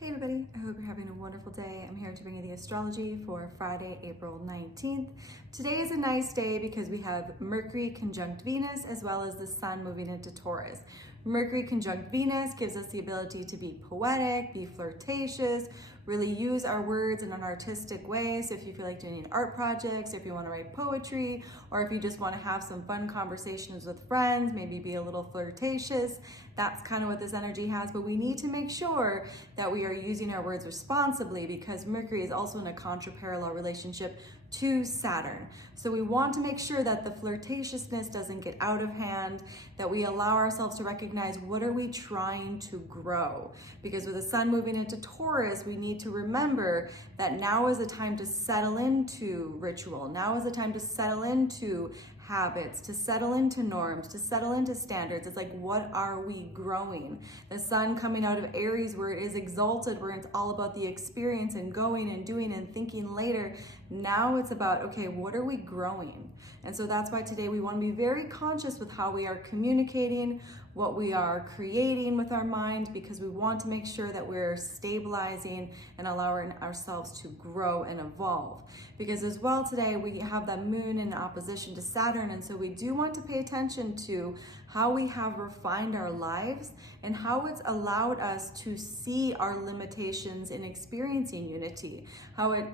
Hey everybody, I hope you're having a wonderful day. I'm here to bring you the astrology for Friday, April 19th. Today is a nice day because we have Mercury conjunct Venus as well as the Sun moving into Taurus. Mercury conjunct Venus gives us the ability to be poetic, be flirtatious, really use our words in an artistic way. So if you feel like doing art projects, if you want to write poetry, or if you just want to have some fun conversations with friends, maybe be a little flirtatious, that's kind of what this energy has. But we need to make sure that we are using our words responsibly because Mercury is also in a contra-parallel relationship to Saturn. So we want to make sure that the flirtatiousness doesn't get out of hand, that we allow ourselves to recognize what are we trying to grow. Because with the Sun moving into Taurus, we need to remember that now is the time to settle into ritual. Now is the time to settle into habits, to settle into norms, to settle into standards. It's like, what are we growing? The Sun coming out of Aries, where it is exalted, where it's all about the experience and going and doing and thinking later. Now it's about, okay, what are we growing? And so that's why today we want to be very conscious with how we are communicating, what we are creating with our mind, because we want to make sure that we're stabilizing and allowing ourselves to grow and evolve. Because as well today we have that moon in opposition to Saturn, and so we do want to pay attention to how we have refined our lives and how it's allowed us to see our limitations in experiencing unity, how it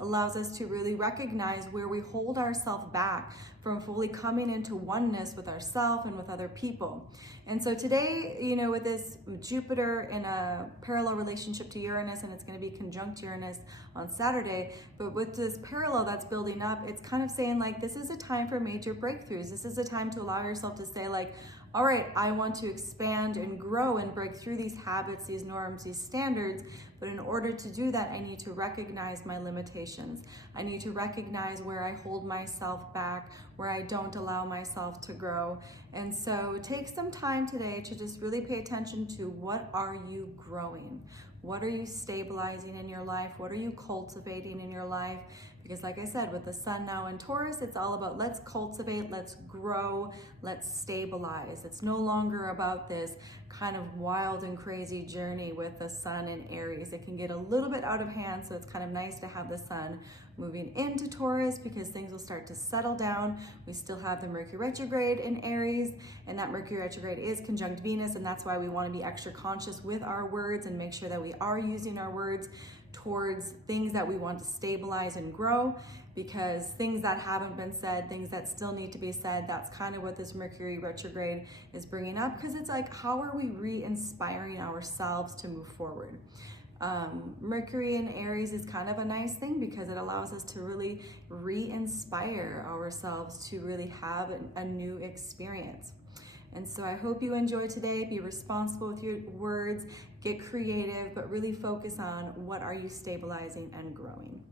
allows us to really recognize where we hold ourselves back from fully coming into oneness with ourselves and with other people. And so today, with this Jupiter in a parallel relationship to Uranus, and it's going to be conjunct Uranus on Saturday, but with this parallel that's building up, it's kind of saying like, this is a time for major breakthroughs. This is a time to allow yourself to say like, all right, I want to expand and grow and break through these habits, these norms, these standards. But in order to do that, I need to recognize my limitations. I need to recognize where I hold myself back, where I don't allow myself to grow. And so take some time today to just really pay attention to what are you growing? What are you stabilizing in your life? What are you cultivating in your life? Because like I said, with the Sun now in Taurus, it's all about let's cultivate, let's grow, let's stabilize. It's no longer about this kind of wild and crazy journey with the Sun in Aries. It can get a little bit out of hand, so it's kind of nice to have the Sun moving into Taurus because things will start to settle down. We still have the Mercury retrograde in Aries, and that Mercury retrograde is conjunct Venus, and that's why we want to be extra conscious with our words and make sure that we are using our words towards things that we want to stabilize and grow, because things that haven't been said, things that still need to be said, that's kind of what this Mercury retrograde is bringing up, because it's like, how are we re-inspiring ourselves to move forward? Mercury in Aries is kind of a nice thing because it allows us to really re-inspire ourselves to really have a new experience. And so I hope you enjoy today. Be responsible with your words, get creative, but really focus on what are you stabilizing and growing.